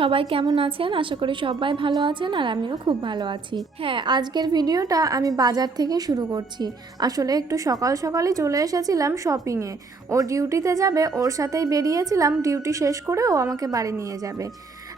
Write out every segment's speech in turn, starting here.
সবাই কেমন আছেন? আশা করি সবাই ভালো আছেন আর আমিও খুব ভালো আছি। হ্যাঁ, আজকের ভিডিওটা আমি বাজার থেকে শুরু করছি। আসলে একটু সকাল সকালই চলে এসেছিলাম শপিংয়ে। ও ডিউটিতে যাবে, ওর সাথেই বেরিয়েছিলাম, ডিউটি শেষ করে ও আমাকে বাড়ি নিয়ে যাবে।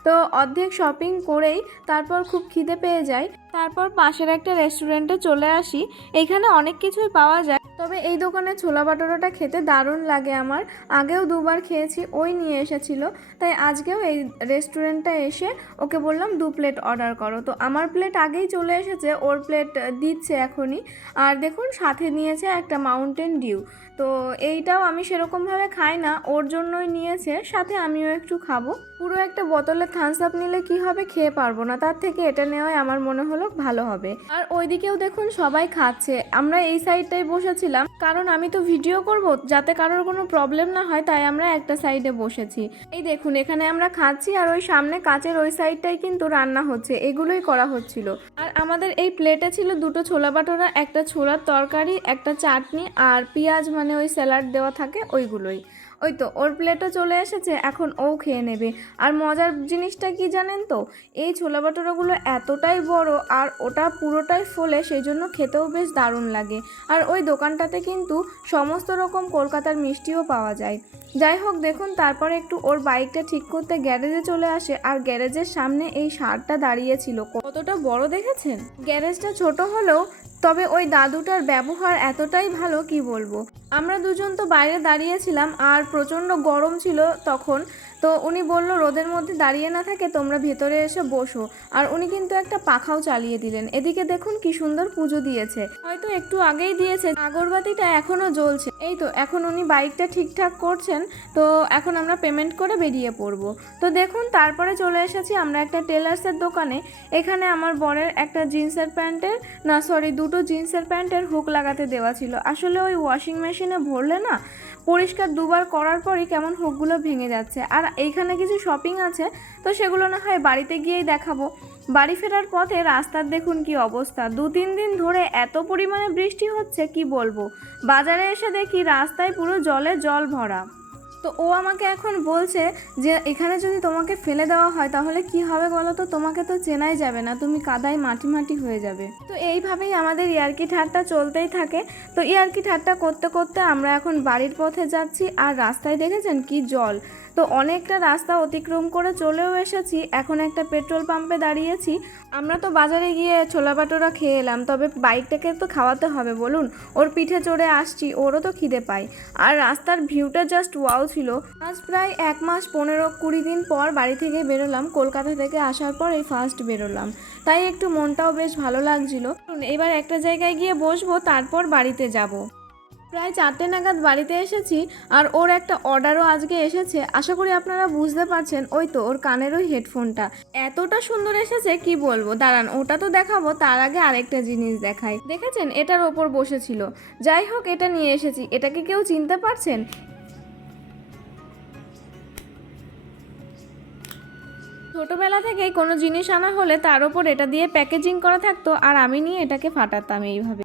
তো অর্ধেক শপিং করেই তারপর খুব খিদে পেয়ে যায়। তারপর পাশের একটা রেস্টুরেন্টে চলে আসি। এখানে অনেক কিছুই পাওয়া যায়, তবে এই দোকানে ছোলা বাটোরাটা খেতে দারুণ লাগে আমার। আগেও দুবার খেয়েছি, ওই নিয়ে এসেছিল, তাই আজকেও এই রেস্টুরেন্টটা এসে ওকে বললাম 2 প্লেট অর্ডার করো। তো আমার প্লেট আগেই চলে এসেছে, ওর প্লেট দিচ্ছে এখনই। আর দেখুন সাথে নিয়েছে একটা মাউন্টেন ডিউ। তো এইটাও আমি সেরকমভাবে খাই না, ওর জন্যই নিয়েছে, সাথে আমিও একটু খাবো। পুরো একটা বোতলে থামস আপ নিলে কি হবে, খেয়ে পারবো না, তার থেকে এটা নেওয়াই আমার মনে হলো ভালো হবে। আর ওইদিকেও দেখুন সবাই খাচ্ছে, আমরা এই সাইডটাই বসেছিলাম, কারণ আমি তো ভিডিও করব, যাতে কারোর কোনো প্রবলেম না হয়, তাই আমরা একটা সাইডে বসেছি। এই দেখুন এখানে আমরা খাচ্ছি, আর ওই সামনে কাচের ওই সাইডটাই কিন্তু রান্না হচ্ছে, এগুলোই করা হচ্ছিল। আর আমাদের এই প্লেটে ছিল 2টো ছোলা বাটোরা, একটা ছোলার তরকারি, একটা চাটনি, আর পেঁয়াজ মানে ওই স্যালাড দেওয়া থাকে ওইগুলোই। ওই তো ওর প্লেটও চলে এসেছে, এখন ও খেয়ে নেবে। আর মজার জিনিসটা কি জানেন তো, এই ছোলা বাটোরাগুলো এতটাই বড় আর ওটা পুরোটাই ফোলে, সেই জন্য খেতেও বেশ দারুণ লাগে। আর ওই দোকানটাতে কিন্তু সমস্ত রকম কলকাতার মিষ্টিও পাওয়া যায়। যাই হোক, দেখুন তারপরে একটু ওর বাইকটা ঠিক করতে গ্যারেজে চলে আসে, আর গ্যারেজের সামনে এই ষাঁড়টা দাঁড়িয়েছিল, কতটা বড় দেখেছেন। গ্যারেজটা ছোট হলেও তবে ওই দাদুটার ব্যবহার এতটাই ভালো, কি বলবো। আমরা দুজন তো বাইরে দাঁড়িয়েছিলাম আর প্রচণ্ড গরম ছিল তখন, তো উনি বলল রোদের মধ্যে দাঁড়িয়ে না থাকে তোমরা ভেতরে এসে বসো, আর উনি কিন্তু একটা পাখাও চালিয়ে দিলেন। এদিকে দেখুন কি সুন্দর পুজো দিয়েছে, হয়তো একটু আগেই দিয়েছে, আগরবাতিটা এখনও জ্বলছে। এই তো এখন উনি বাইকটা ঠিকঠাক করছেন, তো এখন আমরা পেমেন্ট করে বেরিয়ে পড়ব। তো দেখুন তারপরে চলে এসেছি আমরা একটা টেলার্সের দোকানে। এখানে আমার বরের একটা জিন্সের প্যান্টের, না সরি 2টো জিন্সের প্যান্টের হুক লাগাতে দেওয়া ছিল। আসলে ওই ওয়াশিং মেশিনে ভরলে না, পরিষ্কার দুবার করার পরই কেমন হুকগুলো ভেঙে যাচ্ছে। আর এইখানে কিছু শপিং আছে, তো সেগুলো না হয় বাড়িতে গিয়েই দেখাবো। বাড়ি ফেরার পথে রাস্তার দেখুন কি অবস্থা, 2-3 দিন ধরে এত পরিমাণে বৃষ্টি হচ্ছে, কি বলবো। বাজারে এসে দেখি রাস্তায় পুরো জলে জল ভরা। তো ও আমাকে এখন বলছে যে এখানে যদি তোমাকে ফেলে দেওয়া হয় তাহলে কি হবে বলো তো, তোমাকে তো চেনাই যাবে না, তুমি কাদায় মাটি মাটি হয়ে যাবে। তো এইভাবেই আমাদের ইয়ার্কি ঠাট্টা চলতেই থাকে। তো ইয়ার্কি ঠাট্টা করতে করতে আমরা এখন বাড়ির পথে যাচ্ছি, আর রাস্তায় দেখেছেন কি জল। তো অনেকটা রাস্তা অতিক্রম করে চলেও এসেছি, এখন একটা পেট্রোল পাম্পে দাঁড়িয়েছি। আমরা তো বাজারে গিয়ে ছোলা বাটোরা খেয়ে এলাম, তবে বাইকটাকে তো খাওয়াতে হবে বলুন, ওর পিঠে চড়ে আসছি, ওরও তো খিদে পায়। আর রাস্তার ভিউটা জাস্ট ওয়াও ছিল। আজ প্রায় 1 মাস 15-20 দিন পর বাড়ি থেকে বেরোলাম, কলকাতা থেকে আসার পর এই ফার্স্ট বেরোলাম, তাই একটু মনটাও বেশ ভালো লাগছিল। এবার একটা জায়গায় গিয়ে বসবো, তারপর বাড়িতে যাব। প্রায় 4টে নাগাদ বাড়িতে এসেছি, আর ওর একটা অর্ডারও আজকে এসেছে, আশা করি আপনারা বুঝতে পারছেন। ওই তো ওর কানের ওই হেডফোনটা এতটা সুন্দর এসেছে, কি বলবো। দাঁড়ান ওটা তো দেখাবো, তার আগে আরেকটা জিনিস দেখাই। দেখেছেন এটার ওপর বসেছিল। যাই হোক, এটা নিয়ে এসেছি, এটাকে কেউ চিনতে পারছেন? ছোটোবেলা থেকেই কোনো জিনিস আনা হলে তার ওপর এটা দিয়ে প্যাকেজিং করা থাকতো, আর আমি নিয়ে এটাকে ফাটাতাম এইভাবে।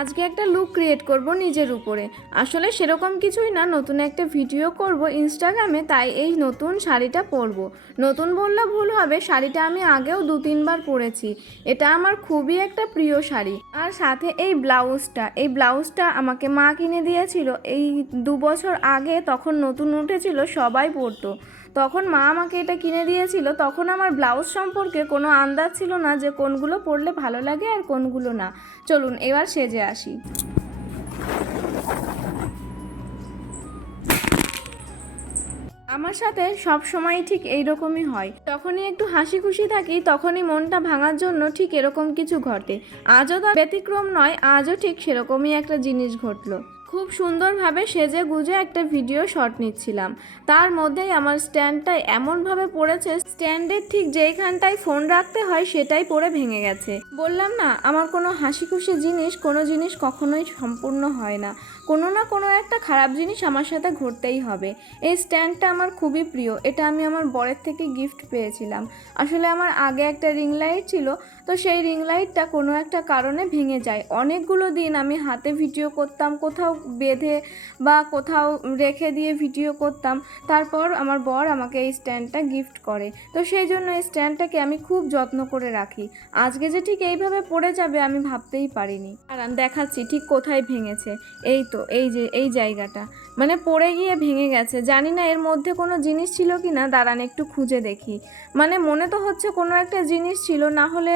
আজকে একটা লুক ক্রিয়েট করব নিজের উপরে, আসলে সেরকম কিছুই না, নতুন একটা ভিডিও করব ইনস্টাগ্রামে, তাই এই নতুন শাড়িটা পরবো। নতুন বললে ভুল হবে, শাড়িটা আমি আগেও 2-3 বার পরেছি, এটা আমার খুবই একটা প্রিয় শাড়ি। আর সাথে এই ব্লাউজটা আমাকে মা কিনে দিয়েছিল এই 2 বছর আগে, তখন নতুন উঠেছিল, সবাই পরতো, তখন মা আমাকে এটা কিনে দিয়েছিল। তখন আমার ব্লাউজ সম্পর্কে কোনো আন্দাজ ছিল না যে কোনগুলো পরলে ভালো লাগে আর কোনগুলো না। চলুন এবার সেজে আসি। আমার সাথে সব সময় ঠিক এইরকমই হয়, যখনই একটু হাসি খুশি থাকি তখনই মনটা ভাঙার জন্য ঠিক এরকম কিছু ঘটে। আজও তার ব্যতিক্রম নয়, আজও ঠিক সেরকমই একটা জিনিস ঘটলো। খুব সুন্দরভাবে সেজে গুজে একটা ভিডিও শট নিচ্ছিলাম, তার মধ্যেই আমার স্ট্যান্ডটাই এমনভাবে পড়েছে, স্ট্যান্ডের ঠিক যেইখানটায় ফোন রাখতে হয় সেটাই পড়ে ভেঙে গেছে। বললাম না, আমার কোনো হাসি খুশি কোনো জিনিস কখনোই সম্পূর্ণ হয় না, কোনো না কোনো একটা খারাপ জিনিস আমার সাথে ঘটতেই হবে। এই স্ট্যান্ডটা আমার খুবই প্রিয়, এটা আমি আমার বরের থেকে গিফট পেয়েছিলাম। আসলে আমার আগে একটা রিং লাইট ছিল, তো সেই রিং লাইটটা কোনো একটা কারণে ভেঙে যায়। অনেকগুলো দিন আমি হাতে ভিডিও করতাম, কোথাও বেঁধে বা কোথাও রেখে দিয়ে ভিডিও করতাম। তারপর আমার বর আমাকে এই স্ট্যান্ডটা গিফট করে, তো সেই জন্য এই স্ট্যান্ডটাকে আমি খুব যত্ন করে রাখি। আজকে যে ঠিক এইভাবে পড়ে যাবে আমি ভাবতেই পারিনি। আর আমি দেখাচ্ছি ঠিক কোথায় ভেঙেছে। এই তো এই যে এই জায়গাটা মানে পড়ে গিয়ে ভেঙে গেছে। জানি না এর মধ্যে কোনো জিনিস ছিল কি না, দাঁড়ান একটু খুঁজে দেখি। মানে মনে তো হচ্ছে কোনো একটা জিনিস ছিল, না হলে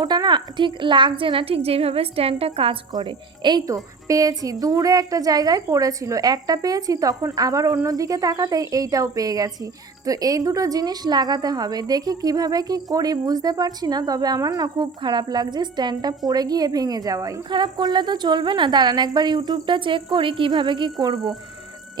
ওটা না ঠিক লাগছে না, ঠিক যেভাবে স্ট্যান্ডটা কাজ করে। এই তো পেয়েছি, দূরে একটা জায়গায় পড়েছিল, একটা পেয়েছি, তখন আবার অন্যদিকে তাকাতেই এইটাও পেয়ে গেছি। তো এই দুটো জিনিস লাগাতে হবে, দেখি কিভাবে কি করি বুঝতে পারছি না। তবে আমার না খুব খারাপ লাগছে স্ট্যান্ডটা পড়ে গিয়ে ভেঙে যাওয়াই। খারাপ করলে তো চলবে না, দাঁড়ান একবার ইউটিউবটা চেক করি কিভাবে কি করব।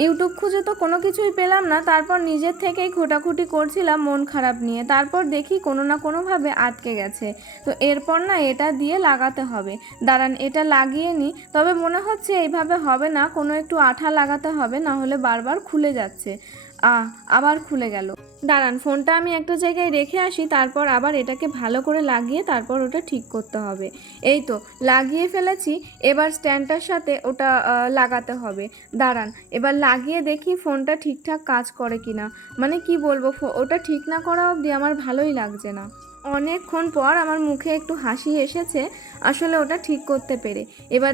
ইউটিউব খুঁজে তো কোনো কিছুই পেলাম না, তারপর নিজের থেকেই খোঁটাখুটি করছিলাম মন খারাপ নিয়ে। তারপর দেখি কোনো না কোনোভাবে আটকে গেছে। তো এরপর না এটা দিয়ে লাগাতে হবে। দাঁড়ান এটা লাগিয়ে নিই। তবে মনে হচ্ছে এইভাবে হবে না, কোনো একটু আঠা লাগাতে হবে, না হলে বারবার খুলে যাচ্ছে। আবার খুলে গেল। দাঁড়ান ফোনটা আমি একটা জায়গায় রেখে আসি, তারপর আবার এটাকে ভালো করে লাগিয়ে তারপর ওটা ঠিক করতে হবে। এই তো লাগিয়ে ফেলেছি, এবার স্ট্যান্ডটার সাথে ওটা লাগাতে হবে। দাঁড়ান এবার লাগিয়ে দেখি ফোনটা ঠিকঠাক কাজ করে কিনা। মানে কি বলবো, ওটা ঠিক না করা অবধি আমার ভালোই লাগছে না। অনেকক্ষণ পর আমার মুখে একটু হাসি এসেছে আসলে ওটা ঠিক করতে পেরে। এবার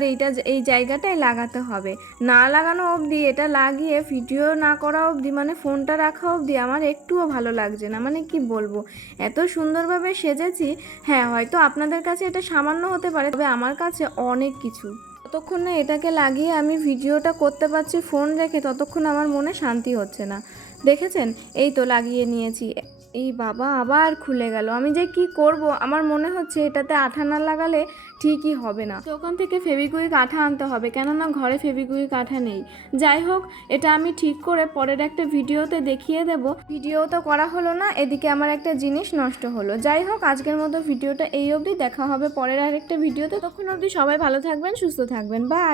এই জায়গাটায় লাগাতে হবে। না লাগানো অবধি, এটা লাগিয়ে ভিডিও না করা অবধি, মানে ফোনটা রাখা অবধি আমার একটুও ভালো লাগছে না। মানে কি বলবো, এত সুন্দরভাবে সেজেছি। হ্যাঁ হয়তো আপনাদের কাছে এটা সামান্য হতে পারে, তবে আমার কাছে অনেক কিছু। ততক্ষণ না এটাকে লাগিয়ে আমি ভিডিওটা করতে পারছি ফোন রেখে, ততক্ষণ আমার মনে শান্তি হচ্ছে না। দেখেছেন, এই তো লাগিয়ে নিয়েছি। এই বাবা আবার খুলে গেল। আমি যে কি করব, আমার মনে হচ্ছে এটাতে আঠা না লাগালে ঠিকই হবে না। দোকান থেকে ফেভিকুইক আঠা আনতে হবে, কেননা ঘরে ফেভিকুইক আঠা নেই। যাই হোক, এটা আমি ঠিক করে পরের একটা ভিডিওতে দেখিয়ে দেব। ভিডিও তো করা হলো না, এদিকে আমার একটা জিনিস নষ্ট হলো। যাই হোক, আজকের মতো ভিডিওটা এই অবধি। দেখা হবে পরের আরেকটা ভিডিওতে। তখন অবধি সবাই ভালো থাকবেন, সুস্থ থাকবেন, বাই।